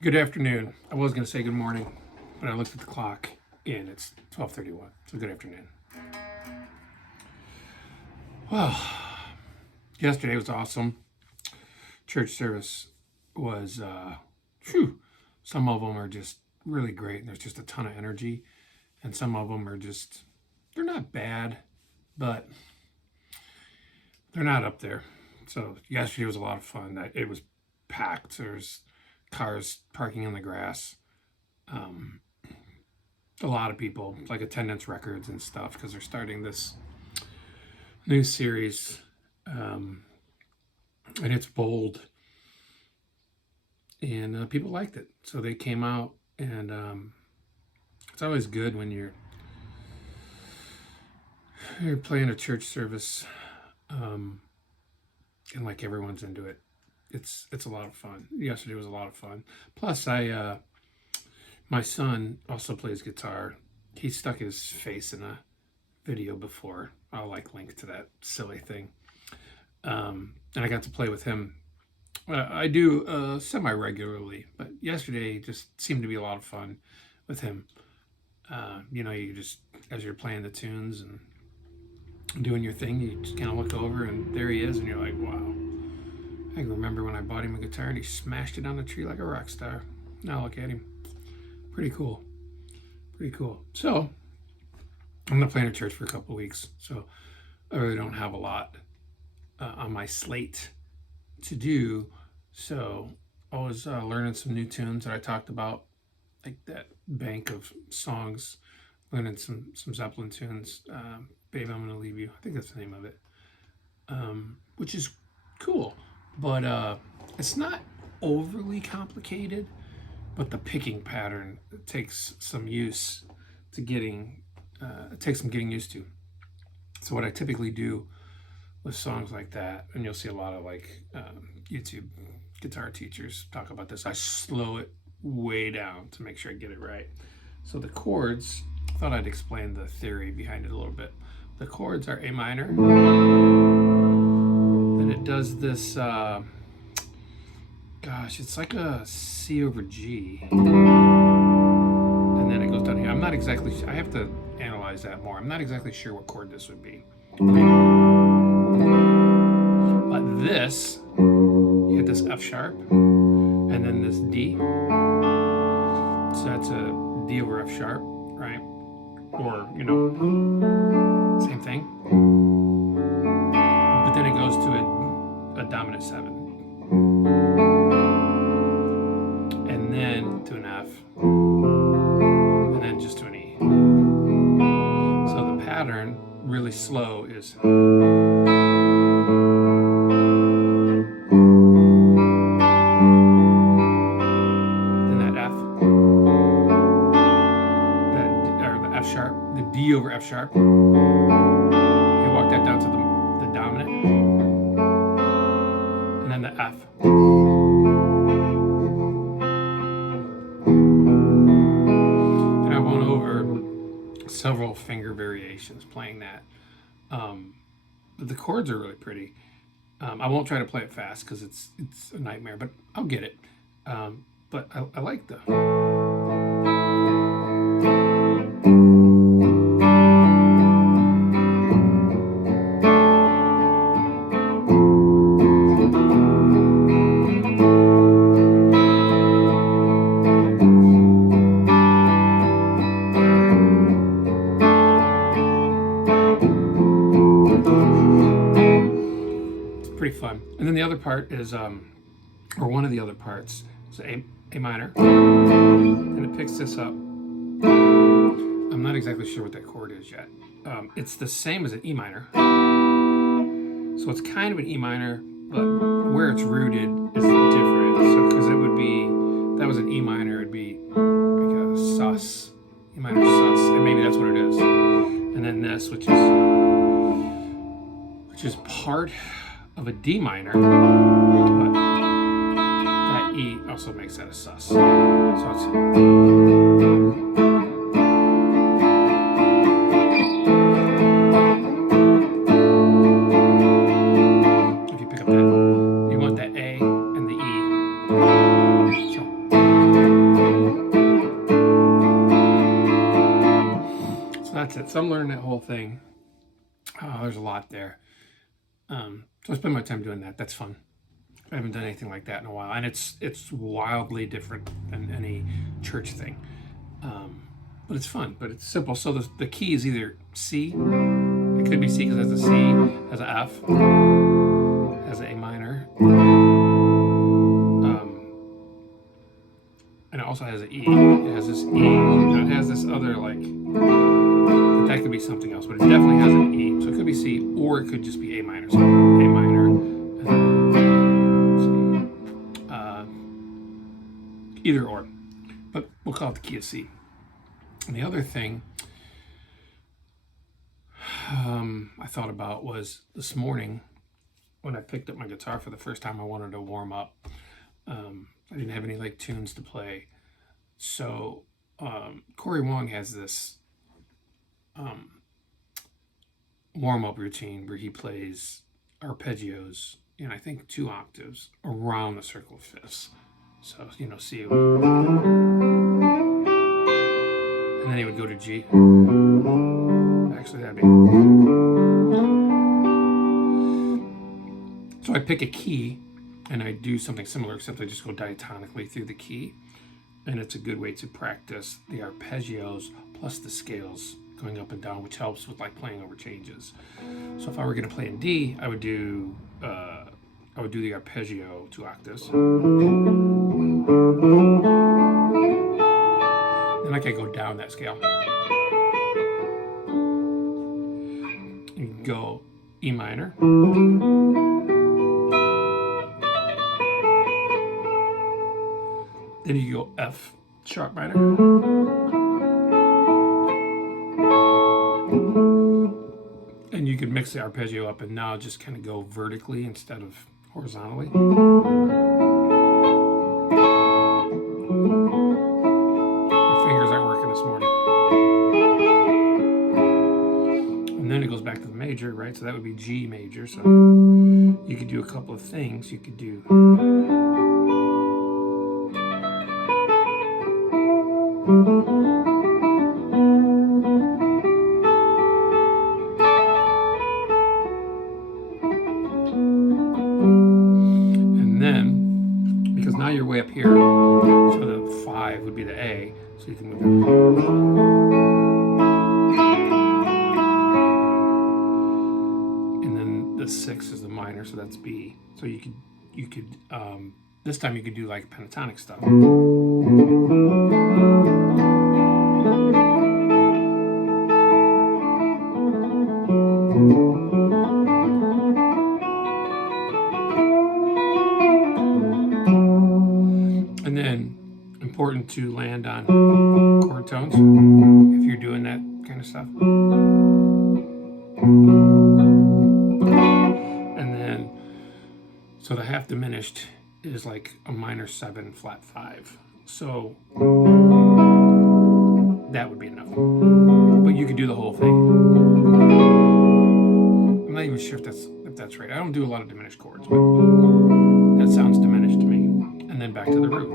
Good afternoon. I was going to say good morning, but I looked at the clock and it's 12:31. So good afternoon. Well, yesterday was awesome. Church service was, phew, some of them are just really great and there's just a ton of energy. And some of them are just, they're not bad, but they're not up there. So yesterday was a lot of fun. It was packed. There's cars parking in the grass. Um, a lot of people, like attendance records and stuff, because they're starting this new series, and it's bold, and people liked it, so they came out, and it's always good when you're playing a church service, and like everyone's into it. It's a lot of fun. Yesterday was a lot of fun. Plus, my son also plays guitar. He stuck his face in a video before. I'll link to that silly thing. And I got to play with him. I do semi regularly, but yesterday just seemed to be a lot of fun with him. You just, as you're playing the tunes and doing your thing, you just kind of look over and there he is, and you're like, wow. I can remember when I bought him a guitar and he smashed it on the tree like a rock star. Now look at him. Pretty cool. Pretty cool. So, I'm not playing at church for a couple of weeks, so I really don't have a lot on my slate to do. So, I was learning some new tunes that I talked about, like that bank of songs, learning some Zeppelin tunes. Babe, I'm Gonna Leave You. I think that's the name of it, which is cool. But it's not overly complicated, but the picking pattern takes some use to getting, it takes some getting used to. So what I typically do with songs like that, and you'll see a lot of YouTube guitar teachers talk about this, I slow it way down to make sure I get it right. So the chords, I thought I'd explain the theory behind it a little bit. The chords are A minor, then it does this, it's like a C over G, and then it goes down here. I'm not exactly, I have to analyze that more. I'm not exactly sure what chord this would be. But this, you hit this F sharp, and then this D. So that's a D over F sharp, right? Or, same thing. But then it goes to a dominant 7. And then to an F. And then just to an E. So the pattern, really slow, is then that F, or the F sharp, the D over F sharp. You walk that down to the dominant, and then the F. And I went over several finger variations playing that. But the chords are really pretty. I won't try to play it fast because it's a nightmare, but I'll get it. But I like the. Pretty fun. And then the other part is, or one of the other parts is A minor, and it picks this up. I'm not exactly sure what that chord is yet. It's the same as an E minor, so it's kind of an E minor, but where it's rooted is different. So because it would be, if that was an E minor, it'd be like a sus, E minor sus, and maybe that's what it is. And then this, which is part of a D minor, but that E also makes that a sus. So it's, if you pick up that, you want that A and the E. So so I'm learning that whole thing. There's a lot there. So I spend my time doing that. That's fun. I haven't done anything like that in a while, and it's wildly different than any church thing. But it's fun, but it's simple. So the key is either C. It could be C because it has a C, has an F, has an A minor, and it also has an E. It has this E, and it has this other like. That could be something else, but it definitely has an E. So it could be C, or it could just be A minor. So A minor, C, either or. But we'll call it the key of C. And the other thing I thought about was this morning when I picked up my guitar for the first time. I wanted to warm up. I didn't have any like tunes to play, so Corey Wong has this warm-up routine where he plays arpeggios in I think 2 octaves around the circle of fifths. So C, and then he would go to G. Actually, that'd be. So I pick a key and I do something similar, except I just go diatonically through the key, and it's a good way to practice the arpeggios plus the scales going up and down, which helps with like playing over changes. So if I were going to play in D, I would do the arpeggio 2 octaves. Then I could go down that scale. You can go E minor. Then you go F sharp minor. And you could mix the arpeggio up and now just kind of go vertically instead of horizontally. My fingers aren't working this morning. And then it goes back to the major, right? So that would be G major. So you could do a couple of things. You could do now you're way up here, so the 5 would be the A, so you can move it. And then the 6 is the minor, so that's B. So you could this time you could do like pentatonic stuff. And then important to land on chord tones if you're doing that kind of stuff. And then, so the half diminished is like a minor 7 flat 5. So that would be enough. But you could do the whole thing. I'm not even sure if that's right. I don't do a lot of diminished chords, but that sounds diminished to me. And then back to the root.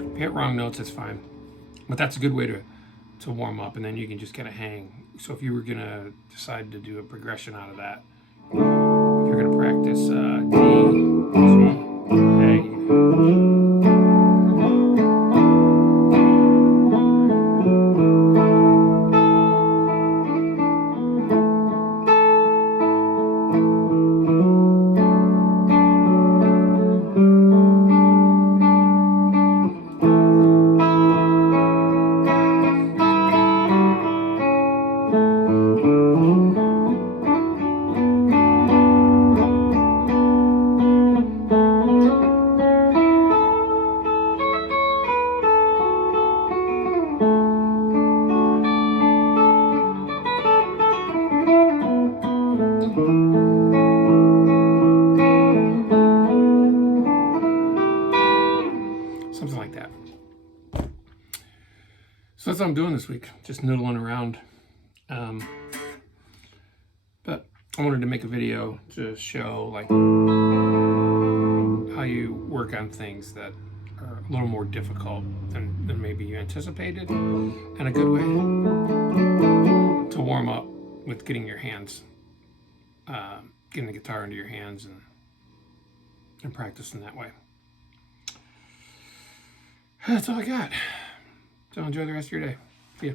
If you hit wrong notes, it's fine. But that's a good way to warm up, and then you can just kind of hang. So if you were going to decide to do a progression out of that, if you're going to practice D, G, A, something like that. So that's what I'm doing this week, just noodling around. But I wanted to make a video to show like how you work on things that are a little more difficult than maybe you anticipated, and a good way to warm up with getting your hands, getting the guitar into your hands and practicing that way. That's all I got. So enjoy the rest of your day. See ya.